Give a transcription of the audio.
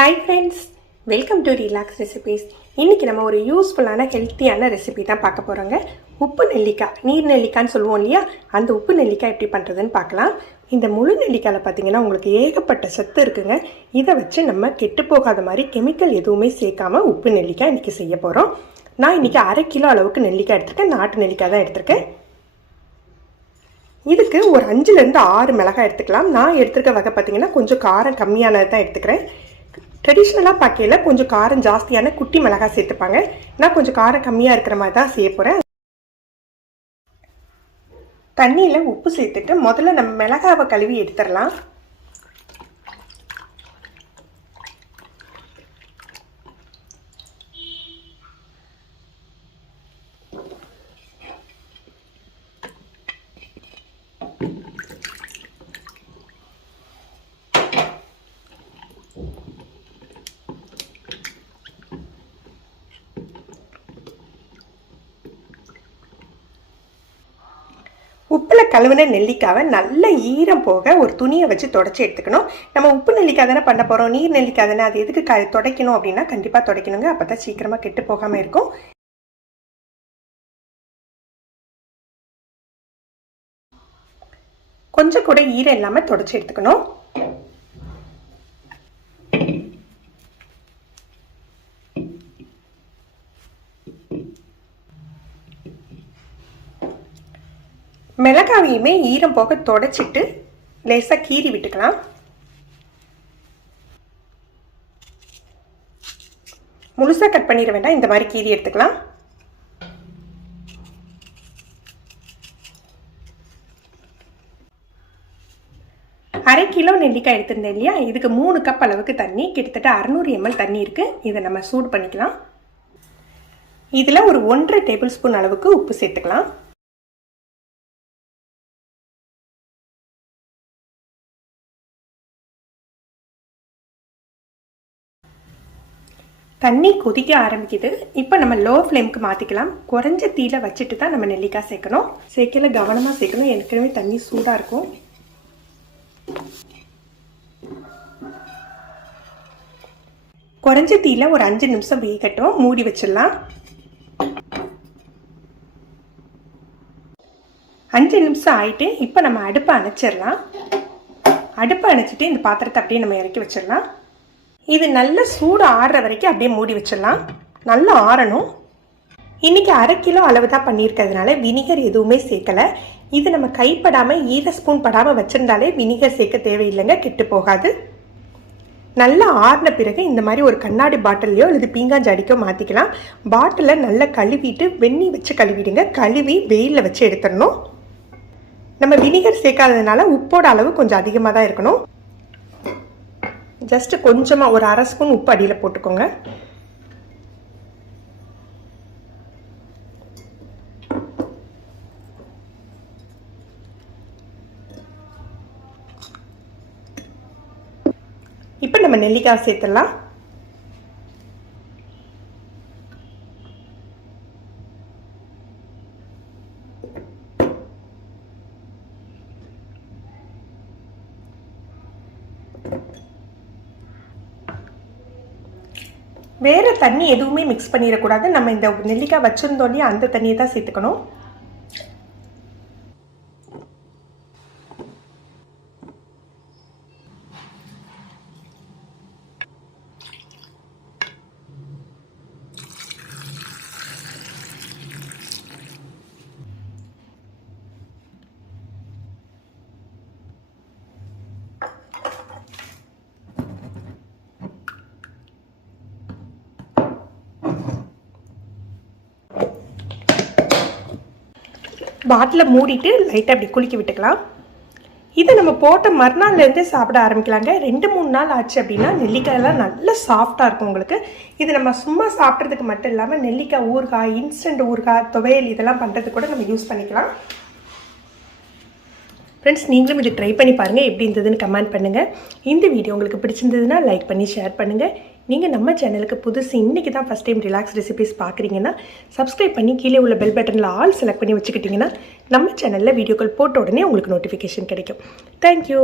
Hi friends, welcome to Relax Recipes. இன்னைக்கு நம்ம ஒரு யூஸ்ஃபுல்லான ஹெல்த்தியான ரெசிபி தான் பார்க்க போறோங்க. உப்பு நெல்லிக்காய், நீர் நெல்லிக்காய்னு சொல்லுவோம் இல்லையா, அந்த உப்பு நெல்லிக்காய் எப்படி பண்ணுறதுன்னு பார்க்கலாம். இந்த முழு நெல்லிக்காயில் பார்த்தீங்கன்னா உங்களுக்கு ஏகப்பட்ட சத்து இருக்குங்க. இதை வச்சு நம்ம கெட்டு போகாத மாதிரி கெமிக்கல் எதுவுமே சேர்க்காம உப்பு நெல்லிக்காய் இன்னைக்கு செய்ய போகிறோம். நான் இன்னைக்கு 1/2 கிலோ அளவுக்கு நெல்லிக்காய் எடுத்திருக்கேன். நாட்டு நெல்லிக்காய் தான் எடுத்திருக்கேன். இதுக்கு ஒரு 5லேருந்து 6 மிளகாய் எடுத்துக்கலாம். நான் எடுத்துருக்க வகை பார்த்தீங்கன்னா கொஞ்சம் காரம் கம்மியானது தான் எடுத்துக்கிறேன். ட்ரெடிஷ்னலாக பார்க்கையில் கொஞ்சம் காரம் ஜாஸ்தியான குட்டி மிளகாய் சேர்த்துப்பாங்க. நான் கொஞ்சம் காரம் கம்மியாக இருக்கிற மாதிரி தான் செய்ய போகிறேன். தண்ணியில் உப்பு சேர்த்துட்டு முதல்ல நம்ம மிளகாவை கழுவி எடுத்துடலாம். உப்பில் கழுவின நெல்லிக்காவை நல்ல ஈரம் போக ஒரு துணியை வச்சு தொடச்சி எடுத்துக்கணும். நம்ம உப்பு நெல்லிக்காய் தானே பண்ண போகிறோம், நீர் நெல்லிக்காய் தானே, அது எதுக்கு துடைக்கணும் அப்படின்னா கண்டிப்பாக துடைக்கணுங்க. அப்போ தான் சீக்கிரமாக கெட்டு போகாமல் இருக்கும். கொஞ்சம் கூட ஈரம் இல்லாமல் தொடச்சி எடுத்துக்கணும். மிளகாவையுமே ஈரம் போக தொடச்சிட்டு லேசாக கீறி விட்டுக்கலாம். முழுசாக கட் பண்ணிட வேண்டாம், இந்த மாதிரி கீறி எடுத்துக்கலாம். அரை கிலோ நெல்லிக்காய் எடுத்திருந்தேன் இல்லையா, இதுக்கு 3 கப் அளவுக்கு தண்ணி, கிட்டத்தட்ட 600 ml தண்ணி இருக்குது. இதை நம்ம சூடு பண்ணிக்கலாம். இதில் ஒரு 1.5 டேபிள் ஸ்பூன் அளவுக்கு உப்பு சேர்த்துக்கலாம். தண்ணி கொதிக்க ஆரம்பிக்குது. இப்போ நம்ம லோ ஃப்ளேமுக்கு மாற்றிக்கலாம். குறைஞ்ச தீயில வச்சுட்டு தான் நம்ம நெல்லிக்காய் சேர்க்கணும். சேர்க்கல கவனமாக சேர்க்கணும், ஏற்கனவே தண்ணி சூடாக இருக்கும். குறைஞ்ச தீயில ஒரு 5 நிமிஷம் வேகட்டும், மூடி வச்சிடலாம். 5 நிமிஷம் ஆயிட்டு இப்போ நம்ம அடுப்பை அணைச்சிடலாம். அடுப்பை அணைச்சிட்டு இந்த பாத்திரத்தை அப்படியே நம்ம இறக்கி வச்சிடலாம். இது நல்ல சூடு ஆறுற வரைக்கும் அப்படியே மூடி வச்சிடலாம். நல்லா ஆறணும். இன்றைக்கி 1/2 கிலோ அளவு தான் பண்ணியிருக்கிறதுனால வினிகர் எதுவுமே சேர்க்கலை. இது நம்ம கைப்படாமல் ஈர ஸ்பூன் படாமல் வச்சுருந்தாலே வினிகர் சேர்க்க தேவையில்லைங்க, கெட்டு போகாது. நல்லா ஆறின பிறகு இந்த மாதிரி ஒரு கண்ணாடி பாட்டிலையோ அல்லது பீங்காஞ்சாடிக்கோ மாற்றிக்கலாம். பாட்டிலை நல்லா கழுவிட்டு வெந்நீர் வச்சு கழுவிடுங்க. கழுவி வெயிலில் வச்சு எடுத்துடணும். நம்ம வினிகர் சேர்க்காததுனால உப்போட அளவு கொஞ்சம் அதிகமாக தான் இருக்கணும். ஜஸ்ட் கொஞ்சமாக ஒரு 1/2 ஸ்பூன் உப்பு அடியில் போட்டுக்கோங்க. இப்போ நம்ம நெல்லிக்காய் சேர்த்துடலாம். வேறு தண்ணி எதுவுமே மிக்ஸ் பண்ணிடக்கூடாது. நம்ம இந்த நெல்லிக்காய் வச்சுருந்தோம் இல்லையா, அந்த தண்ணியை தான் சேர்த்துக்கணும். பாட்டில் மூடிட்டு லைட்டாக அப்படி குலுக்கி விட்டுக்கலாம். இதை நம்ம போட்ட மறுநாள்லேருந்தே சாப்பிட ஆரம்பிக்கலாங்க. 2-3 நாள் ஆச்சு அப்படின்னா நெல்லிக்காயெல்லாம் நல்லா சாஃப்டாக இருக்கும் உங்களுக்கு. இது நம்ம சும்மா சாப்பிட்றதுக்கு மட்டும் இல்லாமல் நெல்லிக்காய் ஊறுகாய், இன்ஸ்டன்ட் ஊறுகாய், துவையல் இதெல்லாம் பண்ணுறதுக்கு கூட நம்ம யூஸ் பண்ணிக்கலாம். ஃப்ரெண்ட்ஸ், நீங்களும் இது ட்ரை பண்ணி பாருங்கள், எப்படி இருந்ததுன்னு கமெண்ட் பண்ணுங்கள். இந்த வீடியோ உங்களுக்கு பிடிச்சிருந்ததுன்னா லைக் பண்ணி ஷேர் பண்ணுங்கள். நீங்கள் நம்ம சேனலுக்கு புதுசு இன்றைக்கி தான் ஃபஸ்ட் டைம் ரிலாக்ஸ் ரெசிபீஸ் பார்க்குறீங்கன்னா சப்ஸ்கிரைப் பண்ணி கீழே உள்ள பெல் பட்டனில் ஆல் செலக்ட் பண்ணி வச்சுக்கிட்டிங்கன்னா நம்ம சேனலில் வீடியோக்கள் போட்ட உடனே உங்களுக்கு நோட்டிஃபிகேஷன் கிடைக்கும். தேங்க்யூ.